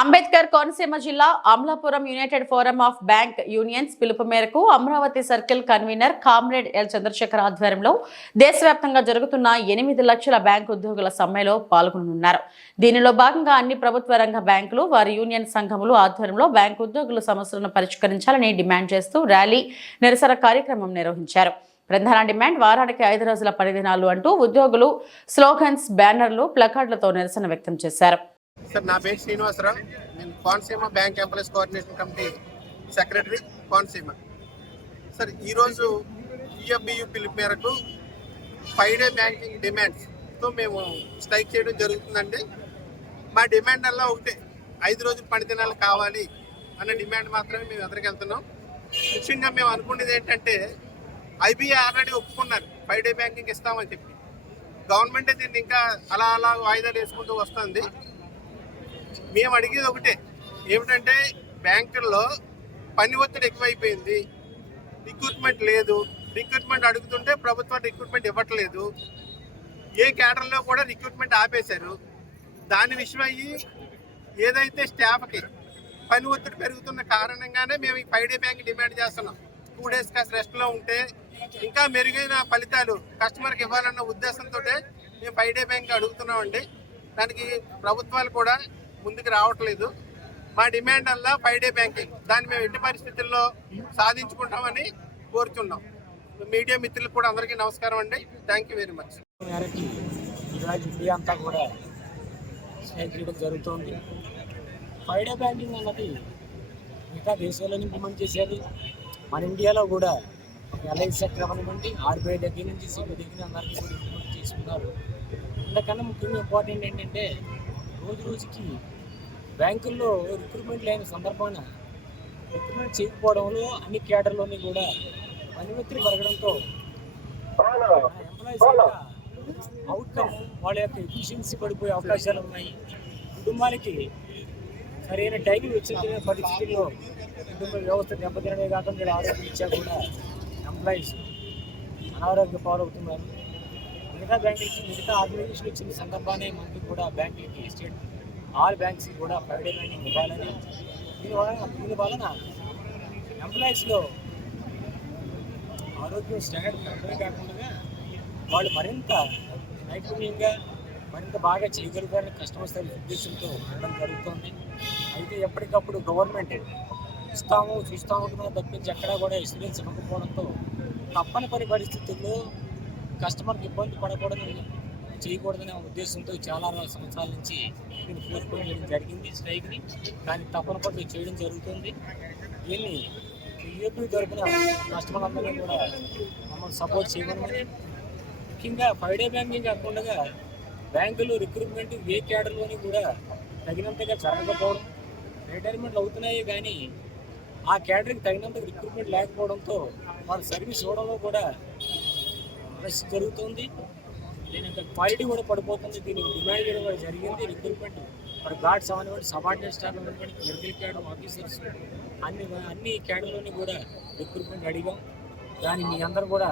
అంబేద్కర్ కోనసీమ జిల్లా Amalapuram united forum of bank unions పిలుపు మేరకు Amaravati circle convener comrade L Chandrasekhar ఆధ్వర్యంలో దేశవ్యాప్తంగా జరుగుతున్న ఎనిమిది లక్షల బ్యాంకు ఉద్యోగుల సమ్మెలో పాల్గొనున్నారు దీనిలో భాగంగా అన్ని ప్రభుత్వ రంగ బ్యాంకులు వారి యూనియన్ సంఘములు ఆధ్వర్యంలో బ్యాంకు ఉద్యోగుల సమస్యలను పరిష్కరించాలని డిమాండ్ చేస్తూ ర్యాలీ నిరసన కార్యక్రమం నిర్వహించారు. ప్రధాన డిమాండ్ వారానికి ఐదు రోజుల పని అంటూ ఉద్యోగులు స్లోగన్స్ బ్యానర్లు ప్లకార్డులతో నిరసన వ్యక్తం చేశారు. సార్ నా పేరు శ్రీనివాసరావు. నేను Konaseema bank employees coordination committee secretary Konaseema. Sir ఈరోజు ఈఎఫ్బియు పిలుపు మేరకు ఫైవ్ డే బ్యాంకింగ్ డిమాండ్స్తో మేము స్ట్రైక్ చేయడం జరుగుతుందండి. మా డిమాండ్ అలా ఒకటే ఐదు రోజులు పని దినాలు కావాలి అన్న డిమాండ్ మాత్రమే మేము ఎదురుకెళ్తున్నాం ముఖ్యంగా మేము అనుకునేది ఏంటంటే ఐబీఐ ఆల్రెడీ ఒప్పుకున్నారు ఫైవ్ డే బ్యాంకింగ్ ఇస్తామని చెప్పి. గవర్నమెంట్ దీన్ని ఇంకా అలా అలా వాయిదాలు వేసుకుంటూ వస్తుంది. మేము అడిగేది ఒకటే. ఏమిటంటే బ్యాంకుల్లో పని ఒత్తిడి ఎక్కువైపోయింది. రిక్రూట్మెంట్ లేదు. రిక్రూట్మెంట్ అడుగుతుంటే ప్రభుత్వం రిక్రూట్మెంట్ ఇవ్వట్లేదు. ఏ కేటర్లో కూడా రిక్రూట్మెంట్ ఆపేశారు. దాని విషయం అయ్యి ఏదైతే స్టాఫ్కి పని ఒత్తిడి పెరుగుతున్న కారణంగానే మేము ఈ ఫైవ్ డే బ్యాంక్ డిమాండ్ చేస్తున్నాం. టూ డేస్ కాస్త రెస్ట్లో ఉంటే ఇంకా మెరుగైన ఫలితాలు కస్టమర్కి ఇవ్వాలన్న ఉద్దేశంతో మేము ఫైవ్ డే బ్యాంక్ అడుగుతున్నామండి. దానికి ప్రభుత్వాలు కూడా ముందుకు రావట్లేదు. మా డిమాండ్ అల్లా ఫైవ్ డే బ్యాంకింగ్. దాన్ని మేము ఎట్టి పరిస్థితుల్లో సాధించుకుంటామని కోరుతున్నాం మీడియా మిత్రులకు కూడా అందరికీ నమస్కారం అండి. థ్యాంక్ యూ వెరీ మచ్ ఈరోజు ఇండియా అంతా కూడా స్ట్రైక్ చేయడం జరుగుతోంది. ఫైవ్ డే బ్యాంకింగ్ అన్నది మిగతా దేశాలను ఇంప్లిమెంట్ చేసేది మన ఇండియాలో కూడా ఎల్ఐసి సెక్టర్ అవనివ్వండి ఆర్బీఐ దగ్గర నుంచి సిబి దగ్గర అందరికీ కూడా ఇంప్లిమెంట్ చేసుకున్నారు. ఇంతకన్నా ముఖ్యంగా ఇంపార్టెంట్ ఏంటంటే రోజు రోజుకి బ్యాంకుల్లో రిక్రూట్మెంట్ లేని సందర్భాన రిక్రూట్మెంట్ చేయకపోవడంలో అన్ని కేటర్లోని కూడా పని ఒత్తిడి పెరగడంతో ఎంప్లాయీస్ అవుట్కమ్ వాళ్ళ యొక్క ఎఫిషియన్సీ పడిపోయే అవకాశాలు ఉన్నాయి. కుటుంబానికి సరైన టైం వచ్చిన పరిస్థితుల్లో కుటుంబ వ్యవస్థ దెబ్బతినడే కాకుండా ఆరోగ్యం ఇచ్చా కూడా ఎంప్లాయీస్ అనారోగ్య పాలవుతున్నారు. మిగతా బ్యాంకులకి మిగతా ఆర్గనైజేషన్ ఇచ్చిన సందర్భాన్ని మనకి కూడా బ్యాంకులకి స్టేట్ ఆల్ బ్యాంక్స్ కూడా ప్రైవేట్ బ్యాంకింగ్ ఇవ్వాలని దీనివలన దీని వలన ఎంప్లాయీస్లో ఆరోగ్యం స్టాండర్డ్ పెరగడమే కాకుండా వాళ్ళు మరింత నైపుణ్యంగా మరింత బాగా చేయగలుగుతారని కస్టమర్ సర్వీస్ ఉద్దేశంతో ఉండడం జరుగుతుంది. అయితే ఎప్పటికప్పుడు గవర్నమెంట్ ఇస్తాము చూస్తూ తప్పించి ఎక్కడా కూడా ఎక్స్పీరియన్స్ ఇవ్వకపోవడంతో తప్పని పరిస్థితుల్లో కస్టమర్కి ఇబ్బంది పడకూడదని చేయకూడదనే ఉద్దేశంతో చాలా సంవత్సరాల నుంచి దీన్ని పోస్ట్పోన్ చేయడం జరిగింది స్ట్రైక్ని. కానీ తప్పని చేయడం జరుగుతుంది. దీన్ని యూపీ తరఫున కస్టమర్లందరినీ కూడా మమ్మల్ని సపోర్ట్ చేయమని ముఖ్యంగా ఫైవ్ డే బ్యాంకింగ్ కాకుండా బ్యాంకులు రిక్రూట్మెంట్ ఏ క్యాడర్లోని కూడా తగినంతగా జరగకపోవడం రిటైర్మెంట్లు అవుతున్నాయి కానీ ఆ క్యాడర్కి తగినంత రిక్రూట్మెంట్ లేకపోవడంతో వాళ్ళ సర్వీస్ ఇవ్వడంలో కూడా ప్రెస్ జరుగుతుంది. దీని యొక్క క్వాలిటీ కూడా పడిపోతుంది. దీనికి డిమాండ్ చేయడం కూడా జరిగింది. రిక్రూట్మెంట్ మరి గార్డ్స్ అవనివ్వండి సబార్డినేట్ స్టాఫ్ అవనివ్వండి మెడికల్ క్యాడర్ ఆఫీసర్స్ అన్ని అన్ని క్యాడర్లోని కూడా రిక్రూట్మెంట్ అడిగాం. దాన్ని మీ అందరూ కూడా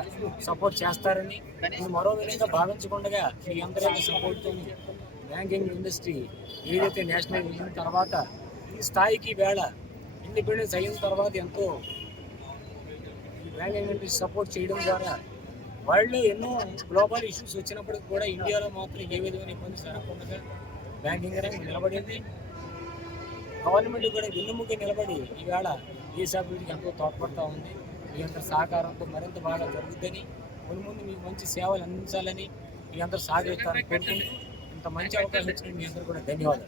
సపోర్ట్ చేస్తారని. నేను మరో విధంగా భావించకుండా మీ అందరి యొక్క సపోర్ట్తో బ్యాంకింగ్ ఇండస్ట్రీ ఏదైతే నేషనల్ అయిన తర్వాత ఈ స్థాయికి వేళ ఇండిపెండెన్స్ అయిన తర్వాత ఎంతో బ్యాంకింగ్ ఇండస్ట్రీ సపోర్ట్ చేయడం ద్వారా వరల్డ్లో ఎన్నో గ్లోబల్ ఇష్యూస్ వచ్చినప్పటికి కూడా ఇండియాలో మాత్రం ఏ విధమైన ఇబ్బంది జరగకుండా బ్యాంకింగ్ రంగం నిలబడింది. గవర్నమెంట్ కూడా వెన్నుముక నిలబడి ఈవేళ దేశాభివృద్ధికి ఎంతో తోడ్పడతా ఉంది. మీ అందరి సహకారంతో మరింత బాగా జరుగుద్దని ముందు ముందు మీకు మంచి సేవలు అందించాలని మీ అందరూ సహకరిస్తారని కోరుకుంటూ ఇంత మంచి అవకాశం ఇచ్చిన మీ అందరూ కూడా ధన్యవాదాలు.